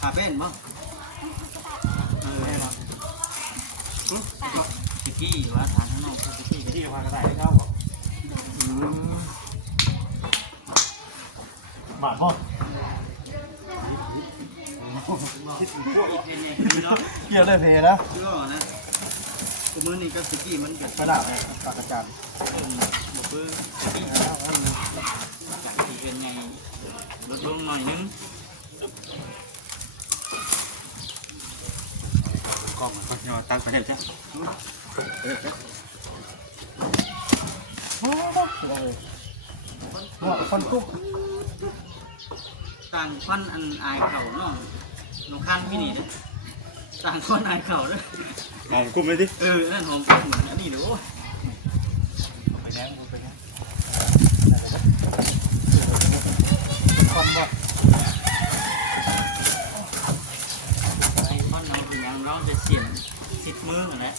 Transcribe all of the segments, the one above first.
ขาเป็นบ่สกี้ว่าทางข้างนอกสกี้ที่พากระต่ายให้เข้าบ่บาดบ่เกี่ยวเลยเพนะเกี่ยวนะกูมือนี่ก็สกี้มันกระดาษปากกระจานบุปผาสกี้จากที่เป็นไงลดลงหน่อยนึงกล้องมันก็ตั้งประเด็นใช่ฟันกุ้งต่างฟันอันอายเข่าเนาะน้องข้างพี่นี่เด้ต่างฟันอายเข่าเด้หอมกุ้งเลยดินั่นหอมกุ้งเหมือนอันนี้เด้อไปแดงไปแดงฟันบ่ไอ้ฟันเราเป็นยังร้องจะเสียงติดมือเหมือนแหละ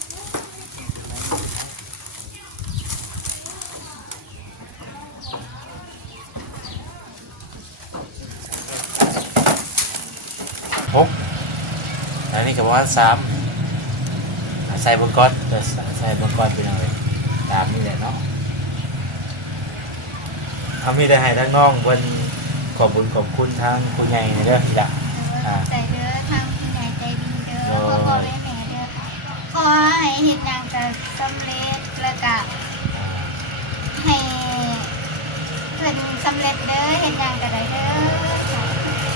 อันนี้ก็ประมาณ3ใส่บนก้อนใส่บนก้อนไปหน่อยตามนี่แหละเนาะทำมีได้ให้ทั้งน้องวันขอบบุญขอบคุณทางคุณใหญ่ในเรื่องที่ละใจเด้อทางคุณใหญ่ใจดีเด้อพ่อแม่เด้อขอให้เหตุงานจะสำเร็จแล้วก็ให้เพิ่นสำเร็จเด้อเหตุงานก็ได้เด้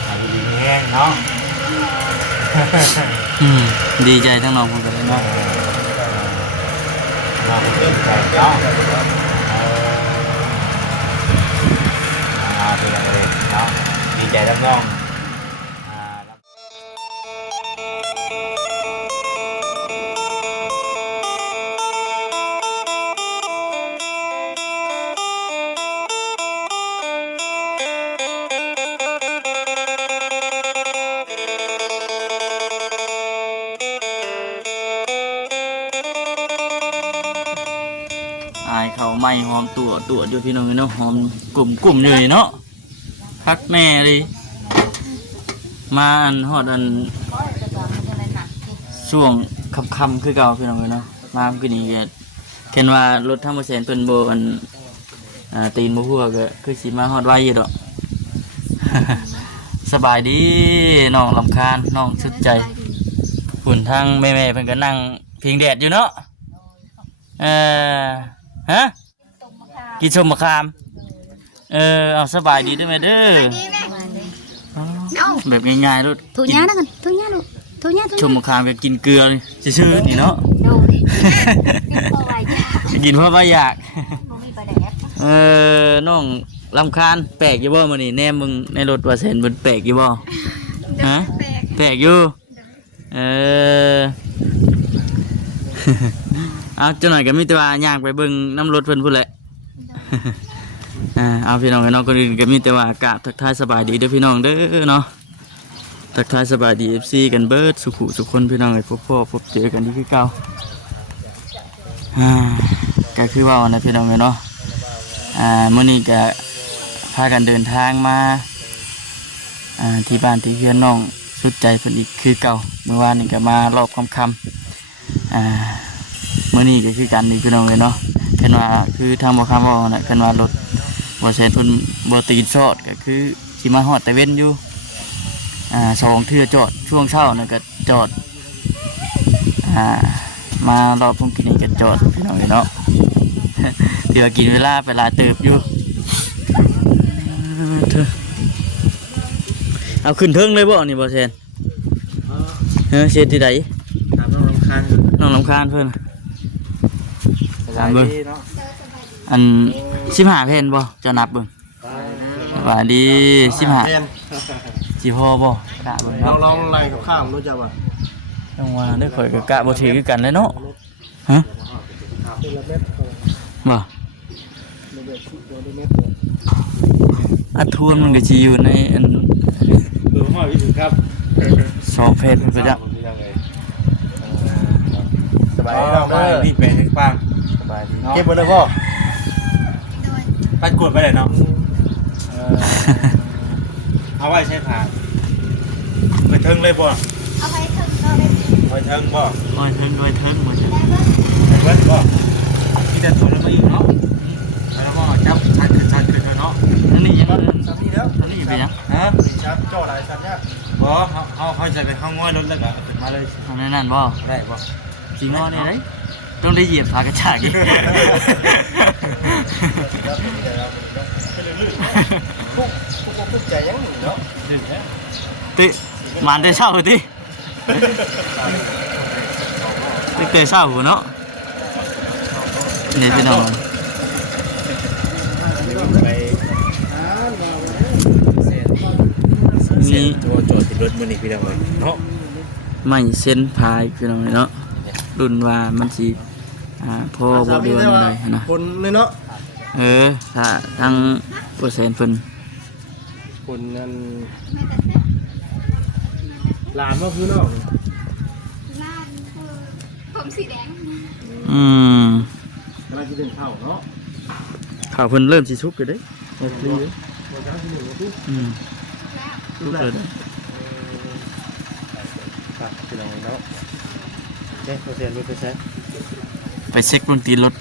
อดีแน่เนาะดีใจทั้งน้องคนเลยเนาะน้องดีใจเนาะเป็นยังไงเนาะดีใจทั้งน้องอายเขาไม่หอมตัวอยู่พี่น้องเนาะหอมกลุ่มอยู่เนาะพักแม่เลยมาอันฮอดอันช่วงคำคือเก่าพี่น้องเนาะมาคือนี่เห็นว่ารถทั้งหมดแสนเป็นโบอันตีนโบหัวก็คือสีมาฮอดไว้อยู่ดอก สบายดีน้องลำคาญน้องสุดใจหุ่นทางแม่เพิ่นก็นั่งพิงแดดอยู่เนาะฮะกินส้มมะขามเอาสบายดีด้วยไหมเด้อแบบง่ายๆลูกถูญ่านะกันถูญ่าลูกถูญ่าส้มมะขามก็กินเกลือซื่อๆนี่เนาะกินเพราะว่าอยากน้องลำคาญแปลกอยู่บ่มื้อนี้แน่มึงในรถว่าเซนมันแปลกอยู่บ่ฮะแปลกอยู่เอาจังหน่อยก็มีแต่ว่าย่างไปเบิ่งน้ำรถเพิ่นพุ่นแหละเอาพี่น้องกับน้องคนอื่นก็มีแต่ว่าอากาศทักทายสบายดีเด้อพี่น้องเด้อเนาะทักทายสบายดี FC กันเบิดสุขุสุขคนพี่น้องไอ้พบพ่อพบเจอกันที่คือเก่าก็คือว่านะพี่น้องเนาะมื้อนี้ก็พากันเดินทางมาที่บ้านที่เฮือนน้องสุดใจเพิ่นอีกคือเก่าเมื่อวานนี้ก็มารอบค่ำเมื่อนี้ก็คือกันนี่พี่น้องเลยเนาะเห็นว่าคือทางบ่คำว่าเนี่ยเห็นว่ารถบ่แซนเพิ่นบ่ตีนชอดก็คือสิมาฮอดแต่เว้นอยู่2 เทื่อจอดช่วงเช้าเนี่ยก็จอดมารอบพุ่งกินนี่ก็จอดพี่น้องเลยเนาะ เดี๋ยวกินเวลาไปหลายตื่นอยู่เอาขึ้นเทิงเลยบ่นี่บ่แซนเสียที่ใดถามน้องลำคาญเพิ่นอัน15 เพนบ่จะนับเบิ่งว่าดี15สิพอบ่กะเบิ่งลองไล่กับข้ามรู้จักบ่ต้องว่าได้ข่อยก็กะบ่ถือคือกันเลยเนาะฮะบ่อัดทวนมันก็สิอยู่ในอันมาพี่ถึงครับ2 เพนเพิ่นจะสบายดีน้องรีบไปให้ฟังสบายดีเก็บหมดเลยพ่อปัดกวดไปเลยเนาะเอาไว้ใช้ผ่าน เทิงเลยบ่ เอาไปถึงก็ไปถึง ไปเทิงบ่ โอ้ยเทิงด้วยเทิงหมดเลย ได้ปะ ไปเว้นบ่มีแต่ตัวแล้วมาอีกเนาะแล้วก็จับชัดขึ้นเนาะ นั่นนี่ยัง สักทีแล้ว นั่นนี่เป็นยัง ฮะชัดจ่อหลายชัดเนี่ยบ่เขาจะไปเข้าง่อยรถแล้วก็ขึ้นมาเลย ทำนั่นบ่ ได้บ่ จริงบ่เนี่ยต้องได้เหยียบผากระชากอีก ทุกใจยังหนึ่งเนาะ ติมันได้เช่าติติเตะเช่าหัวเนาะนี่พี่น้อง ไปมีตัวโจทย์ติดรถมือนี่พี่น้องเลยเนาะ ไม่เส้นพายพี่น้องเนาะรุ่นว่ามันสิพอบ่เดือนอะไรนะ คนเลยเนาะ ถ้าทั้งเปอร์เซ็นต์เพิ่น คนนั้นหลานก็คือเนาะ ล้านคือผมสีแดง กำลังจะเดินเข้าเนาะ ข่าวเพิ่นเริ่มสิชุกอยู่เด้โอ้ย คนกำลังจะเดินเข้า ชุกเลยเด้ ครับพี่น้องเนาะเด้เปอร์เซ็นต์ไปใช้ ไปเช็คดนตรีรถ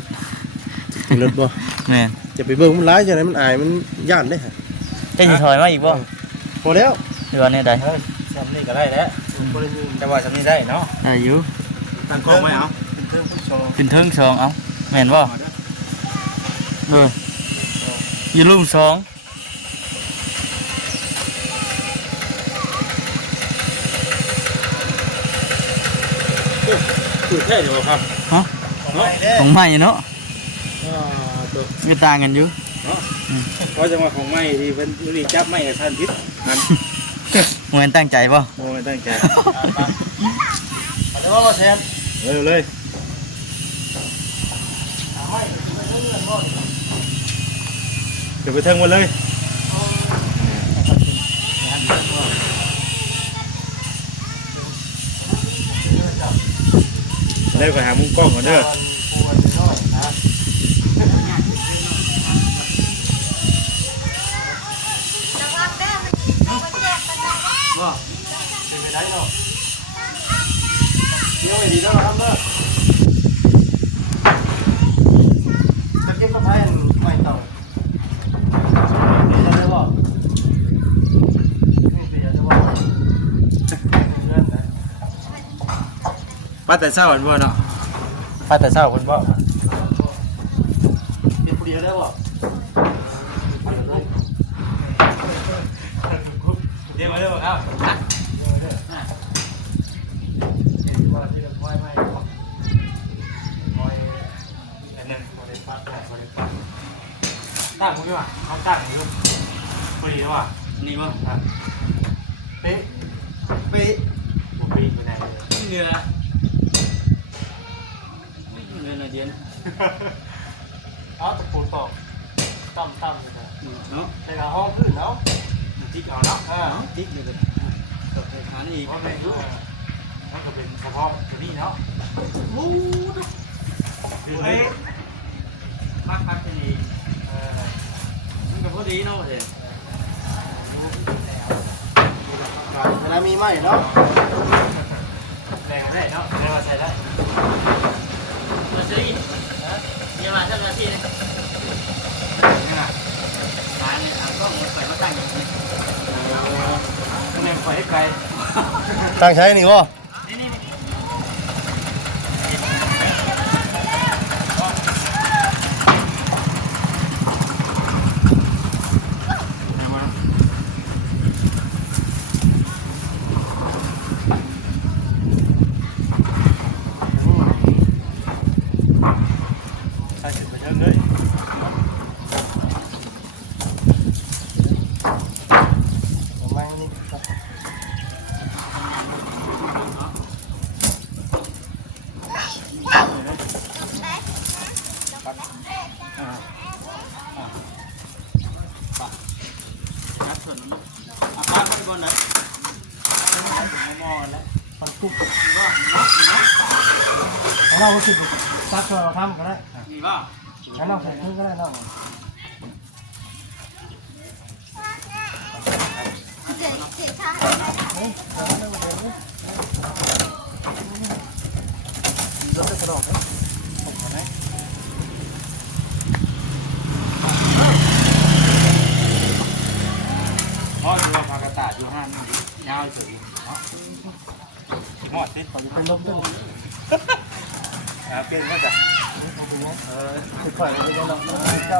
ติดรถบ่ แม่น จะไปเบิ่งมันร้ายจังไดมันอายมันย่านได้ฮะ จะสิถอยมาอีกบ่ พอแล้ว หรือว่าแนวใด ทำนี่ก็ได้แล้วแต่ว่าทำนี่ได้เนาะ ได้อยู่ ตั้งกล้องไว้เอาเป็นเครื่องผู้ชม ขึ้นเทิงสองเอ้าแม่นบ่อยู่ลุ่มสอง คือแท้เดียวครับ ฮะ เนาะ ของใหม่เนาะ ตัว มีต่างกันอยู่ เนาะเพราะจังหวะของไม้ที่เป็นนี่จับไม้กับท่านพิษนั่น เหมือนตั้งใจบ่ โอ้ยตั้งใจ แต่ว่าบ่เซ็น เลยเดี๋ยวไปเทิงมาเลยเร็วไปหามุมกล้องก่อนเด้อ ระวังเด้อมันแยกกันนะ บ่ เป็นไปได้เนาะเดี๋ยวไปดีแล้วครับเด้อจะเก็บกระเพาะไม่ต้องนี่ได้บ่นี่เสียจะบ่ป้าแต่เศร้าอันบ่เนาะป้าแต่เศร้าคนบ่เก็บผู้เดียวได้บ่เดี๋ยวมาเด้อครับตั้งมึงดีกว่าเขาตั้งมึงพอดีแล้วว่ะ นี่บ่ เป๊ะเป๊ะผมปีนไปไหนเลย เหนือเหนือเดียน เอาตะปูตอกตั้มเลยนะ เนาะ แต่ละห้องขึ้นเนาะจิ๊กเอาเนาะ ติ๊กเลยก็ตกฐานอีก ว่าเป็นนั่นก็เป็นเฉพาะตัวนี้เนาะ โอ้ดูเฮ้ยพักจะดีมันก็พอดีเนาะเด้ เวลามีไหมเนาะแต่งได้เนาะได้มาใส่ได้ มาสิเนี่ยมาจังมาสิเนี่ยร้านเนี่ยก็หมดไปมาตั้งอย่างนี้ คะแนนไฟให้ไกลตั้งใช้นี่วะ นี่ใช้สิบไปเยอะเลย ครับส่วนนั้นอาป้าไปก่อนเลยมองแล้ว มันคุกเราสิซักเราทำก็ได้ มีป่ะ งั้นเราใส่เครื่องก็ได้เนาะ เจ๋งเจ๋งค่ะ โอ้ อ๋อดูว่าพากระตาอยู่ห้างยาวสุดเนาะหมดสิขอจะเป็นลมด้วยเป็นก็จะค่อยๆไปเนาะเจ้า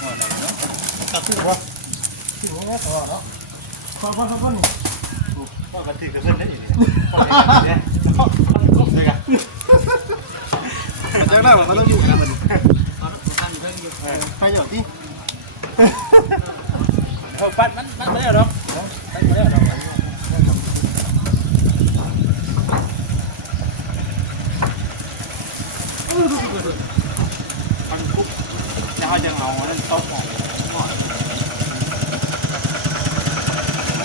หมดแล้วเนาะตัดขึ้นวะขึ้นวะเนี่ยเนาะพ่อก็ถือกระเพื่อนได้อยู่เนี่ยครบเลยกันเจ้าได้ว่ามันต้องอยู่กันนะมันใครหยอดที่ปั้นมันไม่ได้หรอกปั้นไม่ได้หรอกปั้นคุกแล้วเขาจะเอานั่นต้มหอม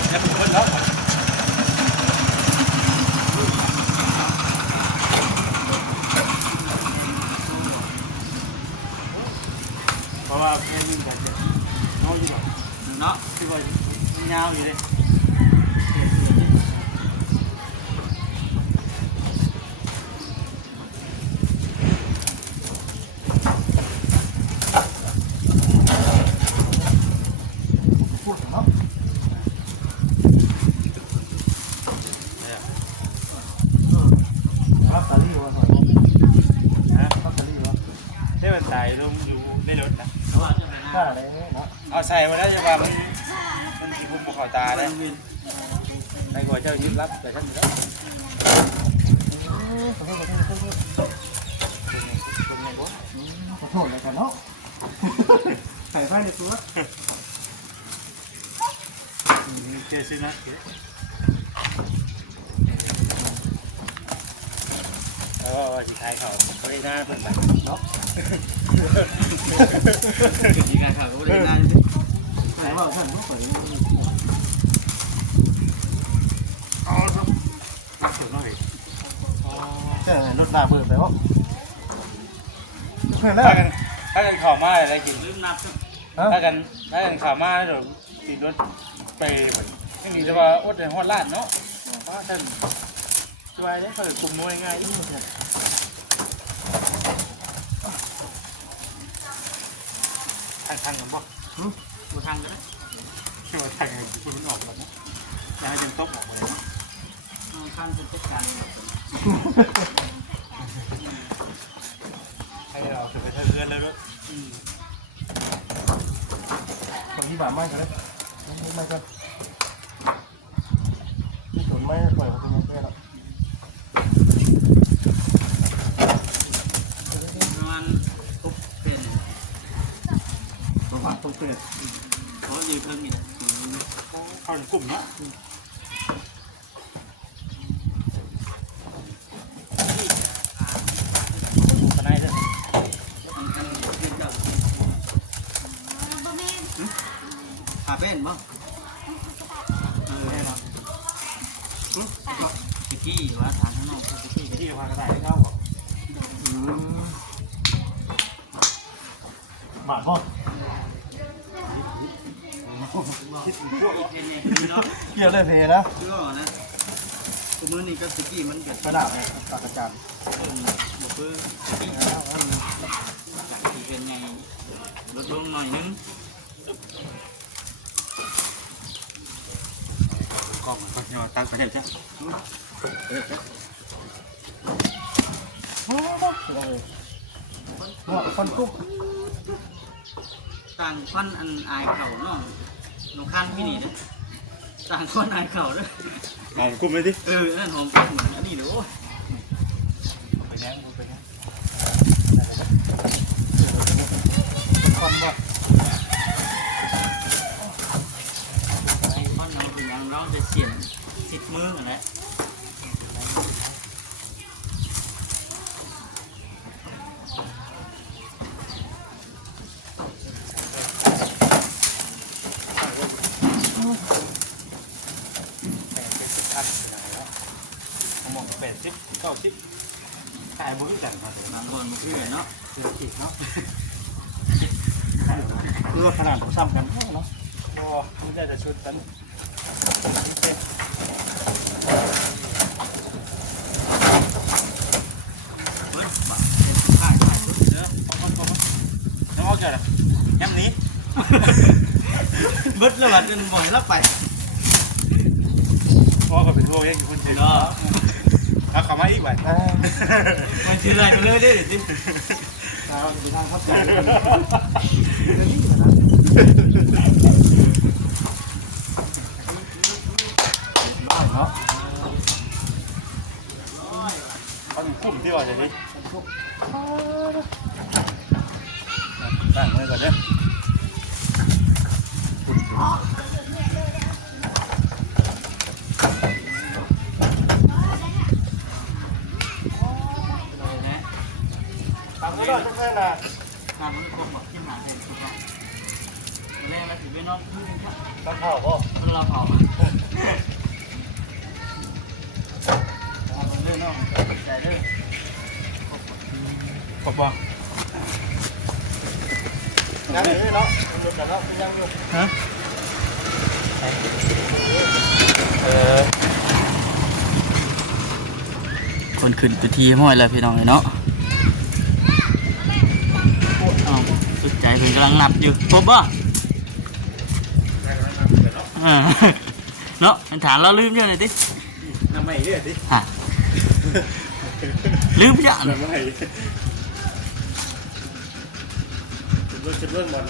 แล้วเป็นคนแล้วเพราะว่าเพื่อนยิ่งกันน้อยอยู่หรอเนาะคือว่ายาวอยู่เลยพูดเนาะรับสาลีวะรับสาลีวะได้มันตายลงอยู่ในรถนะถ้าอะไรเนาะเอาใส่มาแล้วจะว่ามันมีคุมภูเขาตาได้ในหัวเจ้ายึดรับแต่ท่านแล้วขอโทษแล้วกันเนาะใส่ไฟในตัวเจอซื้อนะแล้วก็สีไทยเขาได้หน้าเปิดแบบเนาะสีการเขาก็ได้หน้าใส่ว่าท่านก็เปิดอ๋อครับสุดหน่อยใช่รถลาเปิดไปวะถ้ากันข่าวมาอะไรกินลืมนับถ้ากันข่าวมาเดี๋ยวติดรถไปไม่มีจะว่าอดในห้องลาดเนาะเพราะท่านช่วยได้เปิดกลุ่มมวยง่ายที่สุดทางกันบ่ดูทางกันนะช่วยทางกันคุณมันออกแล้วนะอยากให้ยังตบออกมาเลยข้างเป็นเจ้าการให้เราจะไปเทือนเลยด้วยตรงที่บ่าไม่กันเลยไม่กันที่สวนไม่ปล่อยมาตรงนี้ได้แล้วมันทุกเป็นประมาณทุกเป็นเขาดีเพิ่มอีกเข้าถึงกลุ่มเนาะหาเป็นบ้างตะกี้ว่าทางข้างนอกตะกี้พากระต่ายให้เข้าหมาพ่อคิดถึงพวกเกี่ยวเลยเพนะเชื่อนะตัวมือนี่ก็ตะกี้มันเกิดกระดาษปากกระจานบุกเบิ้งตะกี้จากที่เป็นไงลดลงหน่อยนึงกล้องมันก็ยอตั้งไปเห็นใช่คนกุ้งต่างคนอันอายเข่าเนาะน้องข้างพี่นี่นะต่างคนอายเข่าด้วยหอมกุ้งไหมดินั่นหอมกุ้งเหมือนอันนี้เด้อไปยังคนบ่ไอ้คนเราเป็นยังเราจะเสียนติดมืออะไร80-90ตายมือกันมาบางคนมือเนาะคือขีดเนาะคือว่าขนาดซ้ำกันเนาะโอ้ไม่ได้จะชุดกัน เบิดแล้วบัดนั้นบ่ให้รับไปพ่อก็เป็นพวกเองคนเดียวเอาเข้ามาอีกบัดมันสิไล่ไปเลยเด้ดิเราจะไปนั่งเข้าใจเนาะเขาอยู่คุ้มที่ว่าจะนี้ตั้งไว้ก่อนเด้อตั้งไว้ก่อนตั้งไว้นะ น้ำมันคงแบบที่หาเห็นถูกต้องแรกเราถือไปนอนที่นี่ครับ ตั้งเผาป่ะ เราเผา เอาเรื่องเนาะใจเด้อขอบคุณงั้นเลยเนาะรถกันเนาะยังอยู่ฮะ คนขึ้นไปทีห้อยแล้วพี่น้องเลยเนาะอ้าวสุดใจเพิ่นกำลังนับอยู่ครบป่ะเนาะมันถามเราลืมเยอะหน่อยดิ ทำไมเรื่อยดิ ฮะลืมจ้ะ ทำไมจุดเริ่มบอล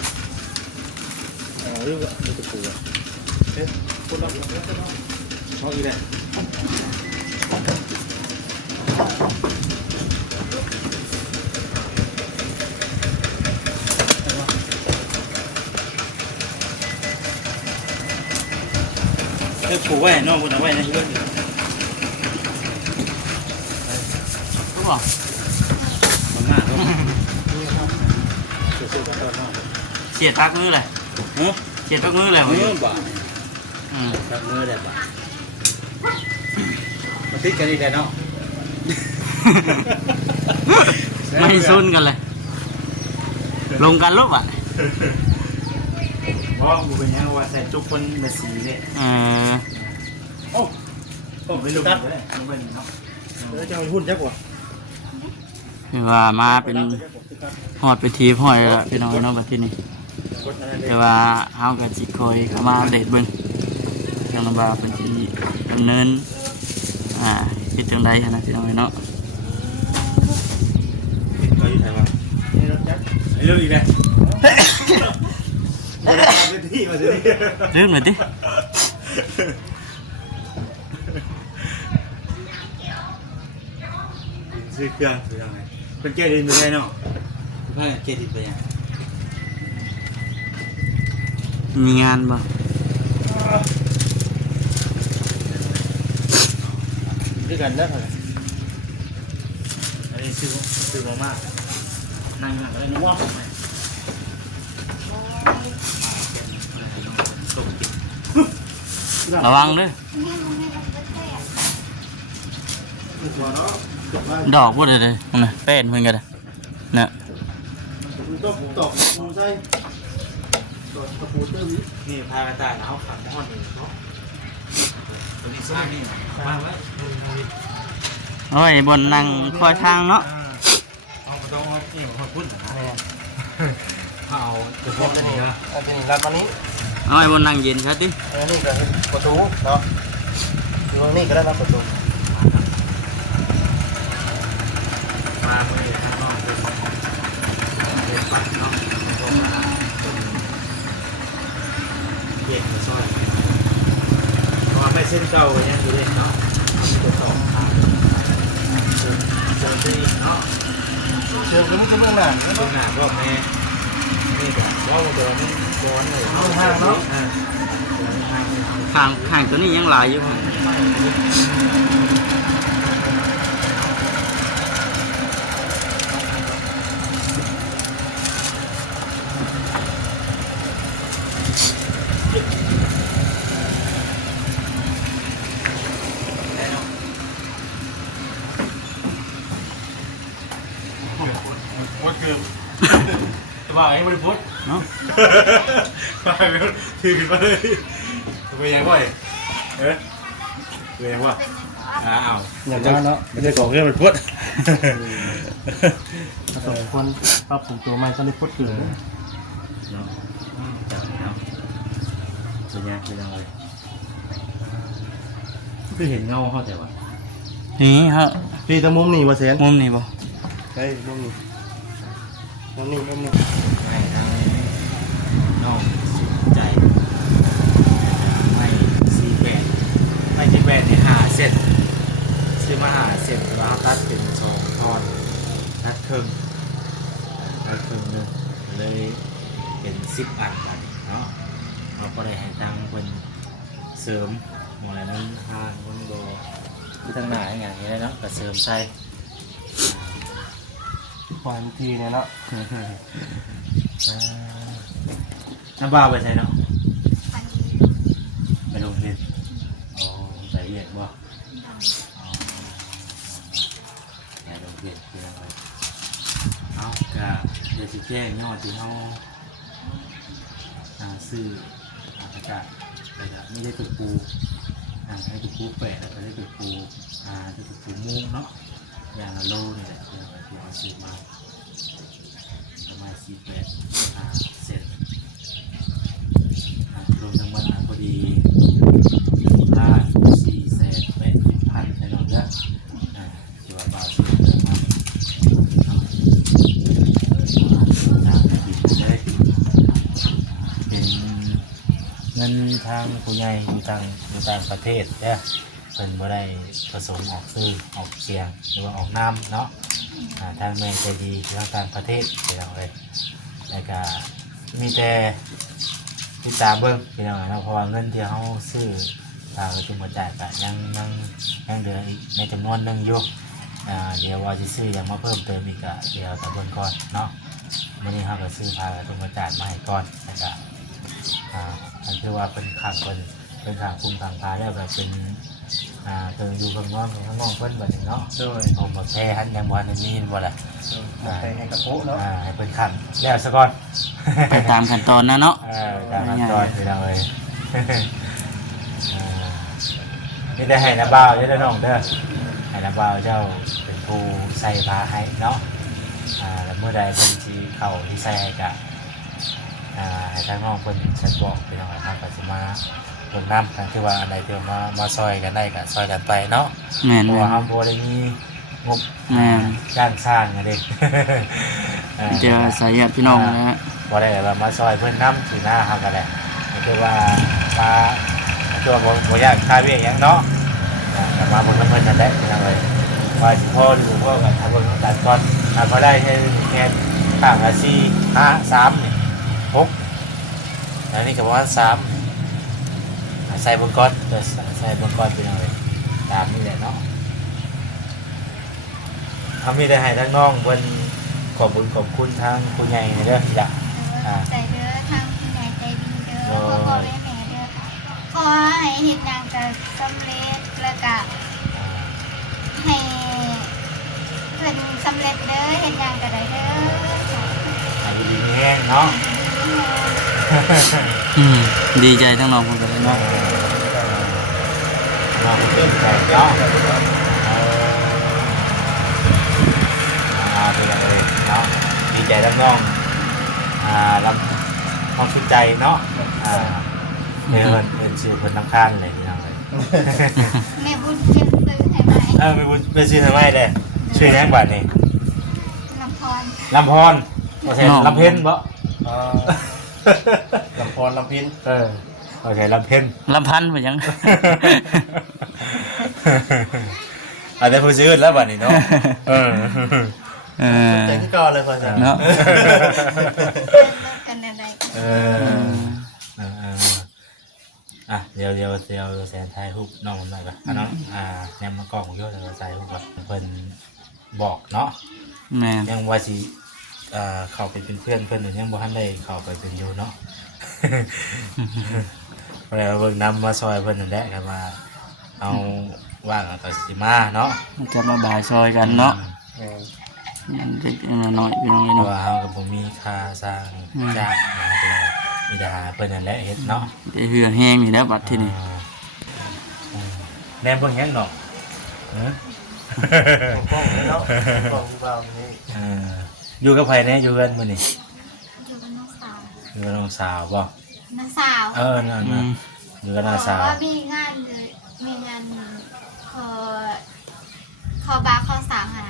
เรื่องอะมันจะปวดเอ๊ะคนเราเขาอีกแล้วเฮ้ยผูกไว้น้องคนเอาไว้นะเพื่อน รู้ป่ะ มันหน้าเขาเสียตัวตอนนอน เฉียดพักมือเลยเฉียดพักมือเลย มือบ่า อืม ทำมือได้บ่ามาติดกันอีกแล้วเนาะ ไม่ซุนกันเลยลงกันรูปอ่ะ เพราะกูเป็นยังว่าใส่จุกคนเมสีเนี่ย โอ้ไปลุกตัดเลยลุกไปเนาะจะเอาหุ้นจักกว่า คือว่ามาเป็นหอดไปทีหอยแล้วพี่น้องเนาะบัดที่นี่แต่ว่าเฮากับจิคอยเข้ามาอัปเดตเบิ่งทางลำบากเป็นที่ดำเนินคิดจังใดนะพี่น้องเนาะ เราอยู่ไหนวะไอ้เรื่องอีกแล้วมาที่มาที่ ลืมหน่อยดิ ซื้อเครื่องซื้ออะไรเป็นเกดินไปได้เนาะคุณพ่อเกดินไปยัง มีงานบ่ ด้วยกันได้ไหมอันนี้ซื้อมาม่านั่งหลังแล้วนึกว่าผมไหม ระวังเด้อ นี่มันไม่ต้องแตก ดอกบ่ได้เลยนั่นน่ะแป้นเพิ่นก็ได้น่ะ ตอกปูใช่ตอกปูเติมนี่พากระต่ายหนาวขันห้อนนี่เนาะตัวนี้ซ่านี่มาไว้ โอ้ยบนนั่งคอยทางเนาะ เอามาต้องนี่มาพูดนะเอาเดี๋ยวพวกนี้นะอันนี้ร้านวันนี้ โอ้ยบนนั่งเย็นซะดิ อันนี้ก็ประตูเนาะอยู่ตรงนี้ก็ได้รับประตูมาเมื่อข้างนอกเป็นปัดเนาะเย็นมาซอยพอไม่เส้นเก่ายังอยู่เลยเนาะตัวสองเชิญที่เนาะเชิญก็มันก็เมื่อหนาเมื่อหนาก็แม่นี่แบบว่าตัวนี้ร้อนเลยห้างเนาะข้างตัวนี้ยังหลายอยู่ว่าเกือบสบายไม่ได้พุทธ เนาะ ไปคือขึ้นมาเลยไปยังไงไปยังว่าอ้าวอย่างนั้นเนาะไม่ได้ก่อเรื่องเป็นพุทธสมควรปรับปรุงตัวใหม่ตอนนี้พุทธอยู่เนาะ เป็นยังพี่น้องเลยคือเห็นเงาเขาแต่ว่า นี่ฮะ พี่ตะมุมนี่บ่เซน มุมนี้บ่ เฮ้ยมุมนี้มุมนี้มุมนี้ ให้ทางน้องใจไม่48นี่5เส้นซื้อมา5เส้นแล้วตัดเป็น2ท่อนตัดครึ่งนึงเลยเป็น10 อันบัดนี้เนาะเราก็ได้ให้ทางเพิ่นเสริมหมอนั้นทางเพิ่นบ่คือทางหน้าอย่างนี้เลยเนาะก็เสริมใส่ ปล่อยทีเนี่ยเนาะ น้ำบ้าไปใช่เนาะ อัน ไปลงเรียนอ๋อไปเรียนบ่อ๋อไปลงเรียนคืออะไรเอากะเดี๋ยวจะแจ้งยอดที่เขาซื้ออากาศไปละไม่ได้เป็นปูให้เป็นปูแปะแล้วก็ได้เป็นปูจะเป็นปูมุ้งเนาะอย่างละโลนี่แหละที่เราซื้อมาประมาณ48เซนรวมทั้งหมดพอดี480,000ในเราเยอะที่ว่าบาทซื้อเดิมมาเป็นเงินทางผู้ใหญ่อยู่ต่างประเทศเนี่ยเพิ่นบ่ได้ประสงค์ออกซื้อออกเสียงหรือว่าออกน้ำเนาะทางแม่ใจดีทางต่างประเทศไปเอาเลยแล้วก็มีแต่ติดตามเบิ่งไปเอาเนาะเพราะว่าเงินที่เขาซื้อทางก็จะมาจ่ายก็ยังเหลืออีกในจำนวนหนึงอยู่เดี๋ยวว่าจะซื้อยังมาเพิ่มเติมอีกก็เดี๋ยวแต่เบิ่งก่อนเนาะวันนี้เขาก็ซื้อพาก็ต้องมาจ่ายมาให้ก่อนแล้วก็มันคือว่าเป็นข้างเป็นข้างคุมข้างพาแล้วแบบเป็นเติมอยู่ข้างนอกเพิ่นแบบนี้เนาะ โดย เอาหมดแพ้หันยังบ่ทันมีบ่ล่ะ ไปให้กระโปะเนาะ ให้เพิ่นขันแล้วซะก่อน ไปตามขั้นตอนนะเนาะ ตามขั้นตอนไปแล้วเลยนี่ได้ให้น้าบ่าวเด้อน้องเด้อให้น้าบ่าวเจ้าเป็นผู้ใส่ผ้าให้เนาะแล้วเมื่อใดเพิ่นสิเข้าที่ใส่ให้กะให้ทางน้องเพิ่นชัดบอกพี่น้องครับก็สิมาลงน้ำกันที่ว่าอันใดที่มาซอยกันได้ก็ซอยกันไปเนาะ แม่น เพราะ แม่ ว่าน เขาบ่ได้มีงบ แม่น จ้างสร้างอะเด็ก เจอสายญาติพี่น้องนะฮะ บ่ได้แบบมาซอยเพื่อนน้ำถือหน้าเขาก็ได้คือว่ามาตัวบ่อยากค่าเบี้ยอย่างเนาะแต่มาบนน้ำเพิ่นนั่นแหละยังเลยว่าสิพ่อดูพ่อกันทำเบิ่งตัดก่อนพอได้แค่ข้างละ4 5 3นี่6แล้วนี่ก็ประมาณ3ใส่บนก้อนใส่บนก้อนเป็นอะไรตามนี่แหละเนาะทำให้ได้ให้ทั้งน้องเพิ่นขอบคุณทางผู้ใหญ่เด้อจ้ะ ใจเด้อทางผู้ใหญ่ใจดีเด้อพ่อแม่เด้อขอให้เฮ็ดงานก็สำเร็จแล้วก็ให้เพิ่นสำเร็จเด้อเฮ็ดงานก็ได้เด้อ อายุดีแห้งเนาะ ดีใจทั้งน้องผู้ใหญ่เนาะ น้องเพิ่นใจเนาะเป็นอะไรเนาะดีใจทั้งน้องรับความสุขใจเนาะเพิ่นชื่อเพิ่นน้ำค้านเลยที่น้องเลย แม่บุญเก็บซื้อให้ไหม ไปบุญไปซื้อทำไมเด้ชื่อแรงกว่านี่ ลำพร ลำพรโอเคลำเพ็ญบ่ ลำพรลำพิน โอเคลำเพ็ญ ลำพันธ์ไปยัง อาจจะผู้ซื้อแล้วบัดนี้เนาะ ใจที่ก่อนเลยพอจะ เนาะ กันอะไร เดี๋ยวแสนไทยฮุบน้องมันหน่อยก่อนน้องแนมมากล้องของโยธใส่ฮุบก่อนเพิ่นบอกเนาะ แม่น ยังว่าสิเข้าไปเป็นเพื่อนเพิ่นยังบ่ทันได้เข้าไปเป็นอยู่เนาะ แล้วเบิ่งนำมาซอยเพิ่นนั่นแหละครับว่าเอาว่างก็สิมาเนาะ มันจะมาบ่ายซอยกันเนาะมันเล็กน้อยพี่น้อง เพ เนาะ ราะว่าเฮาก็บ่มีค่าสร้างจ้างนะครับมีแต่หาเพิ่นนั่นแหละเฮ็ดเนาะ ได้เหือแห้งนี่แล้วบัดที่นี่ แนมเบิ่งหยังเนาะ กล้องเนาะกล้องเบานี่ อยู่กับไผแน่อยู่กันมื้อนี้ อยู่กับน้องสาว อยู่กับน้องสาวบ่ น้าสาว นั่น อืม อยู่กับน้าสาว ว่ามีงานเลยมีงานขอบาขอสาวค่ะ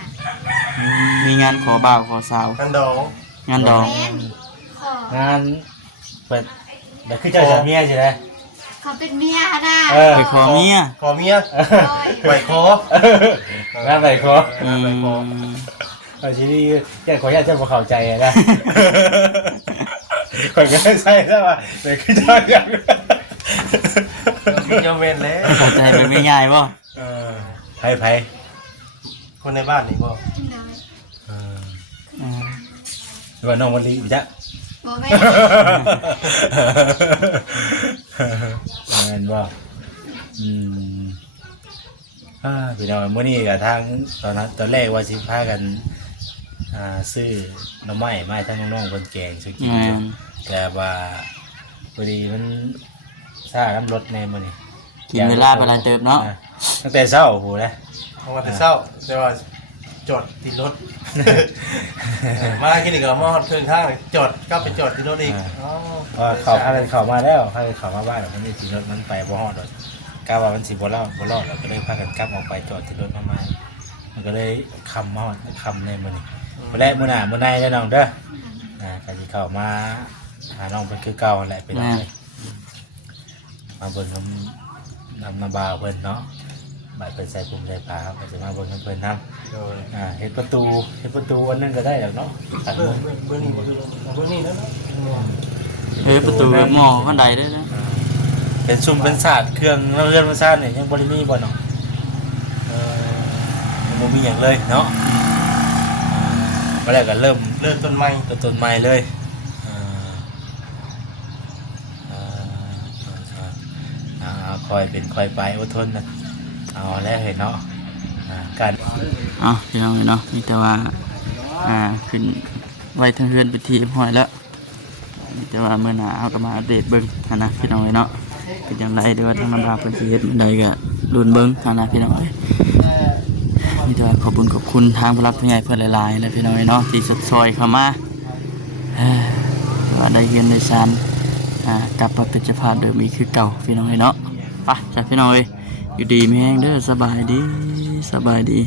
มีงานขอบ่าวขอสาว กันดอง งานดอง เล่นของ านเปิดแต่คือเจ้าสามีใช่ไหม เขาเป็นเมียนะ ไปขอเมีย ขอเมียไหวคอง านไหนขอ อืม เอาทีนี้แกขออนุญาตเจ้าบ่เข้าใจนะขออนุญาตใช่ใช่ป่ะแต่คือเจ้าอย่าง ยอมเว้นแล้ว เข้าใจไปไม่ง่ายบ่ ไผ คนในบ้านนี่บ่ อืม ว่าน้องวันลีจ้ะ โบแม่ เห็นบ่พี่น้องมื้อนี้กับทางตอนแรกว่าสิพากันซื้อหน่อไม้มาให้ทั้งน้องๆเพิ่นแกงสุกิน แม่ จ้ะ น แต่ว่าพอดีมันซ่าน้ำรถในมื้อนี้ กินเวลาไปหลายเติบเนาะ ตั้งแต่เช้าโอ้โหนะ เอามาแต่เช้าแต่ว่าจอดติดรถมากินอีกก็มาฮอดครึ่งทางจอดกลับไปจอดติดรถอีกอ๋อ พอเข้ามาแล้วพากันเข้ามาบ้านแล้วมันนี่สิรถมันไปบ่ฮอดดอกกะว่ามันสิบ่รอดแล้วก็เลยพากันกลับออกไปจอดที่รถมาใหม่มันก็เลยคำมาฮอดคำในมื้อนี้มื้อแรกมื้อหน้ามื้อในเด้อน้องเด้อก็สิเข้ามาหาน้องเพิ่นคือเก่าแหละไปน้องเลยมาเบิ่งน้ำบ่าวเพิ่นเนาะบ่ายเพิ่นใส่ปุ่มใส่ผ้าก็สิมาเบิ่งนำเพิ่นนำ โดย เฮ็ดประตูอันนึงก็ได้แล้วเนาะตัดมุม เบอร์นี้เบอร์นี้นะ ประตูหม้อข้างใดด้วยนะ เป็นซุ่มเป็นศาสตร์เครื่องเรือนมาซ่านเนี่ยยังบ่ได้มีบ่เนาะยังบ่มีหยังเลยเนาะมาแล้วก็เริ่ม เริ่มต้นใหม่ ต้นใหม่เลยคอยเป็นคอยไปอดทนนะเอาแล้วเห็นเนาะการ พี่น้องเนาะมีแต่ว่าขึ้นไว้ทางเรือนไปทีห้อยแล้วมีแต่ว่าเมื่อหน้าเอาก็มาอัปเดตเบิ่งนะพี่น้องเนาะเป็นจังไดหรือว่าทางลำบากเพิ่นสิเฮ็ดใดก็ลุ้นเบิ่งนะพี่น้องมีแต่ว่าขอบคุณทางผู้รับผู้ใหญ่เพิ่นหลายๆเลยพี่น้องเนาะที่สดซอยเข้ามาว่าได้เงินได้ชานกลับมาเป็นเจ้าภาพเดิมอีกคือเก่าพี่น้องเนาะไปจ้ะพี่น้องอยู่ดีมีแฮงเด้อสบายดี